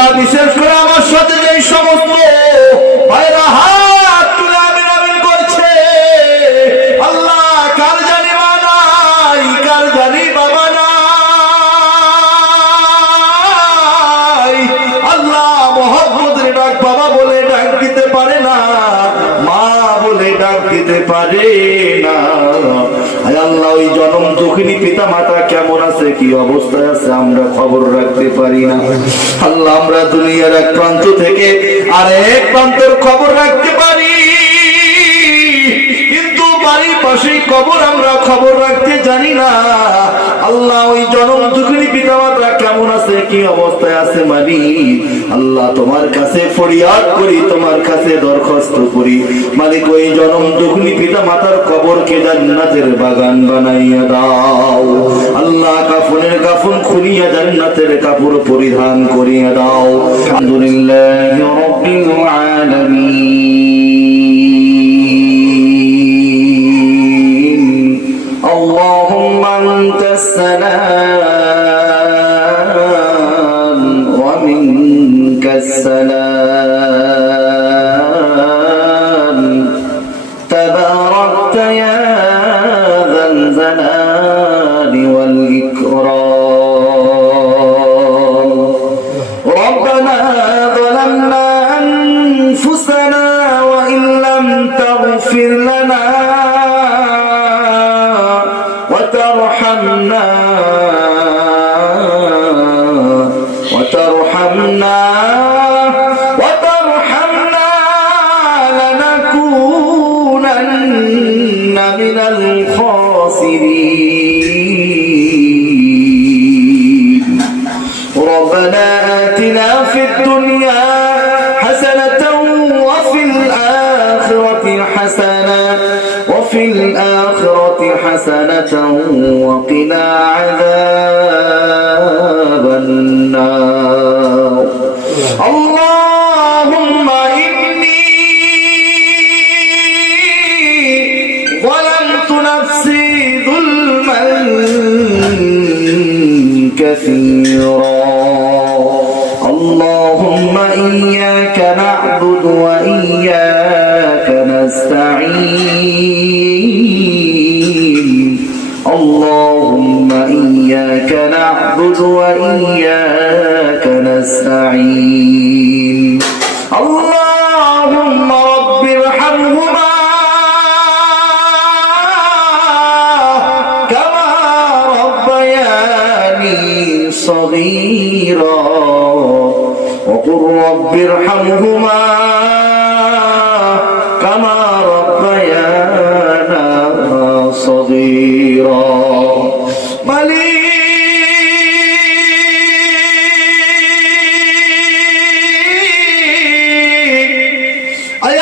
আল্লাহ বিশেষ করে আমার সাথে যে সমস্ত ভাইরা হাত তুলে আমিন আমিন করছে। আল্লাহ, কার জানি মা নাই, কার জানি বাবা নাই। আল্লাহ মোহাম্মদের ডাক বাবা বলে ডাক দিতে পারে না, মা বলে ডাক দিতে পারে না। আল্লাহ, ওই জনম দুঃখিনী পিতা মাতা কেমন আছে? কি অবস্থায় আছে? আমরা খবর রাখতে পারি না। আল্লাহ, আমরা দুনিয়ার এক প্রান্ত থেকে আর এক প্রান্তের খবর রাখতে পারি। কিন্তু বাড়ির পাশেই কবর আমরা খবর রাখতে জানি না। আল্লাহ, ওই জনম দুঃখিনী পিতা মাতা কি অবস্থায় আছে মানি? আল্লাহ তোমার কাছে ফরিয়াদ করি, তোমার কাছে দরখাস্ত করি। মালিক, ওই জনম দুঃখী পিতা মাতার কবরকে জান্নাতের বাগান বানাইয়া দাও। আল্লাহ কাফনের কাফন খুলিয়া জান্নাতের কাপড় পরিধান করিয়া দাও। আলহামদুলিল্লাহ ومنك السلام تباركت يا ذا الجلال والإكرام. ربنا ظلمنا أنفسنا وإن لم تغفر لنا وترحمنا حسنة وقنا عذاب النار. اللهم إني ظلمت نفسي ظلما كثيرا. نعبد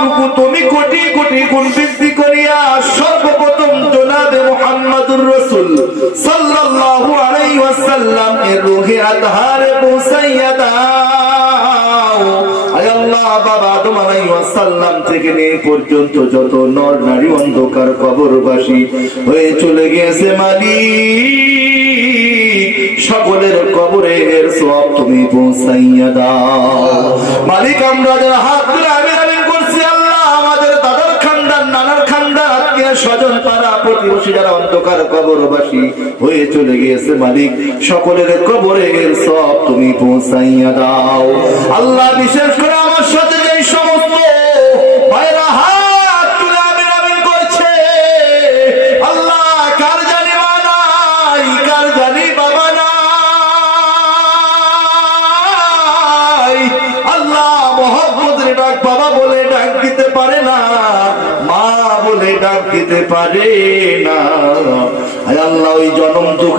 সবটুকু তুমি কোটি কোটি গুণ বৃদ্ধি করিয়া সর্বপ্রথম জনাবে মুহাম্মাদুর রাসূল সাল্লাল্লাহু আলাইহি ওয়াসাল্লাম এর রূহে আতহারে পৌঁছাইয়া দাও। আল্লাহ, বাবা আদম সকলের কবরে এর সব তুমি পৌঁছাইয়া দাও। মালিক, আমরা যারা যারা অন্ধকার হয়ে চলে গিয়েছে মালিক। সকলের কবরে এর সব তুমি পৌঁছাইয়া দাও। আল্লাহ বিশেষ করে আমার সাথে সমস্ত বাবা বলে ডাক পারে না, মা বলে ডাক পারে।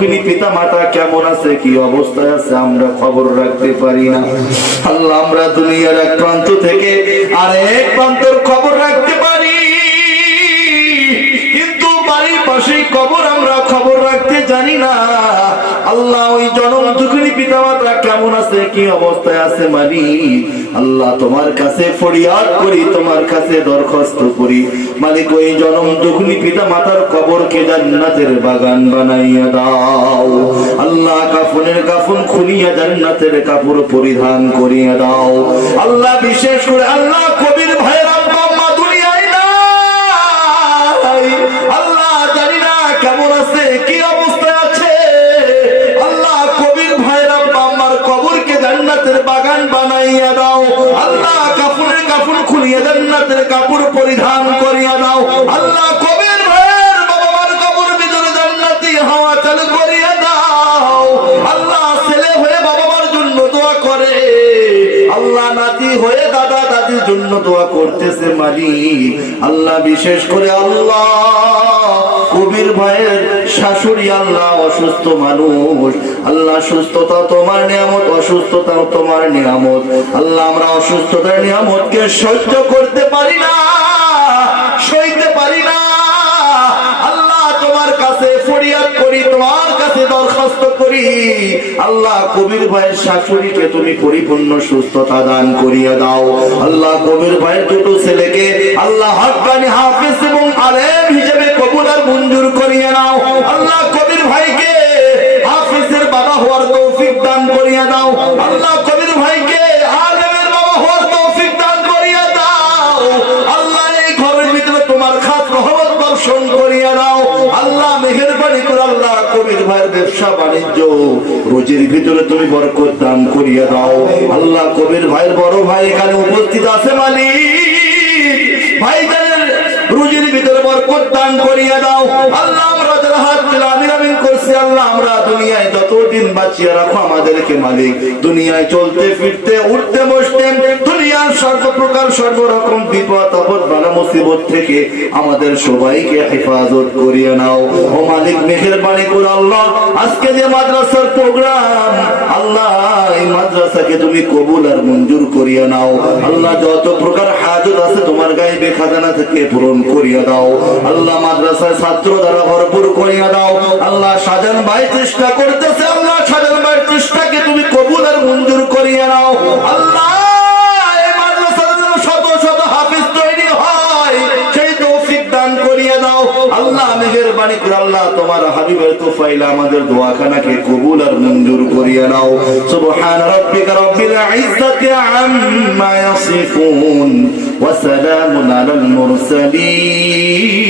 দুঃখিনী পিতা মাতা কেমন আছে, কি অবস্থায় আছে, আমরা খবর রাখতে পারি না। আল্লাহ, আমরা দুনিয়ার এক প্রান্ত থেকে আর এক প্রান্তর খবর রাখতে পারি। কিন্তু বাড়ির আমরা খবর রাখতে জানি না। আল্লাহ, ওই জনম দুঃখিনী পিতা মাতা আছে কি অবস্থায় আছে মালিক? আল্লাহ তোমার কাছে ফরিয়াদ করি, তোমার কাছে দরখাস্ত করি। মালিক, ওই জনম দুঃখিনী পিতা মাতার কবরকে জান্নাতের বাগান বানাইয়া দাও। আল্লাহ কাফনের কাফন খুলিয়া জান্নাতের কাপড় পরিধান করিয়া দাও। আল্লাহ বিশেষ করে আল্লাহ কবির ভাইয়ের আল্লাহ জানি না কেমন আছে, কি অবস্থায় বাগান বানাইয়া দাও। আল্লাহ কাফনের কাফন খুলিয়া জান্নাতের কাপড় পরিধান করিয়া দাও। আল্লাহ কবির ভাইয়ের বাবা মার কবর ভিতরে জান্নাতি হাওয়া চালু করিয়া দাও। আল্লাহ ছেলে হয়ে বাবা মার জন্য দোয়া করে। আল্লাহ নাতি হয়ে দাদা দাদির জন্য দোয়া করতেছে মালিক। আল্লাহ বিশেষ করে আল্লাহ কবির ভাইয়ের শাশুড়ি আল্লাহ অসুস্থ মানুষ। আল্লাহ সুস্থতা তোমার নিয়ামত অসুস্থতাও তোমার নিয়ামত। আল্লাহ, আমরা অসুস্থতার নিয়ামতকে সহ্য করতে পারি না, সইতে পারি না। আল্লাহ কবির ভাইয়ের শাশুড়িকে তুমি পরিপূর্ণ সুস্থতা দান করিয়া দাও। আল্লাহ কবির ভাইয়ের দুটো ছেলেকে আল্লাহ হাফিজ মঞ্জুর করিয়া নাও। আল্লাহ কবির ভাইকে হাফিজের বাবা হওয়ার তৌফিক দান করিয়া দাও। আল্লাহ কবির ভাইকে আল্লাহ কবির ভাইয়ের তুমি দান করিয়া দাও। আল্লাহ কবির ভাইয়ের বড় ভাই এখানে উপস্থিত আছে মালিক। ভাইজানের রুজির ভিতরে বরকত দান করিয়া দাও। আল্লাহ আমরা যারা হাত আমিন আমিন করছি, আল্লাহ আমরা দুনিয়ায় যতদিন বাঁচিয়ে রাখো আমাদেরকে মালিক। দুনিয়ায় চলতে, ফিরতে, উঠতে, বসতে, দুনিয়ার সর্বপ্রকার সর্বরকম বিপদ, আপদ, বালা, মুসিবত থেকে আমাদের সবাইকে হেফাজত করিয়ে নাও। ও মালিক, মেহেরবানি করে আল্লাহ। আজকে যে মাদ্রাসার প্রোগ্রাম আল্লাহ এই মাদ্রাসাকে তুমি কবুল আর মঞ্জুর করিয়া নাও। আল্লাহ যত প্রকার হাজত আছে তোমার গায়ে খাজানা থেকে পূরণ করিয়া দাও। আল্লাহ মাদ্রাসায় ছাত্র দ্বারা ভরপুর করিয়া দাও। আল্লাহ সাজান ভাই চেষ্টা করতেছে, আল্লাহ সাজান ভাই চেষ্টাকে তুমি কবুল আর মঞ্জুর করিয়া নাও। আল্লাহ তোমার হাবিবের তোফাইলা আমাদের দোয়াখানাকে কবুল আর মঞ্জুর করিয়া নাও সুবহান রাব্বিকা রাব্বিল ইজ্জাতি আম্মা ইয়াসিফুন ওয়া সালামুন আলাল মুরসালিন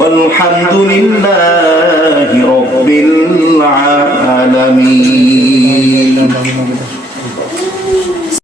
والحمد لله رب العالمين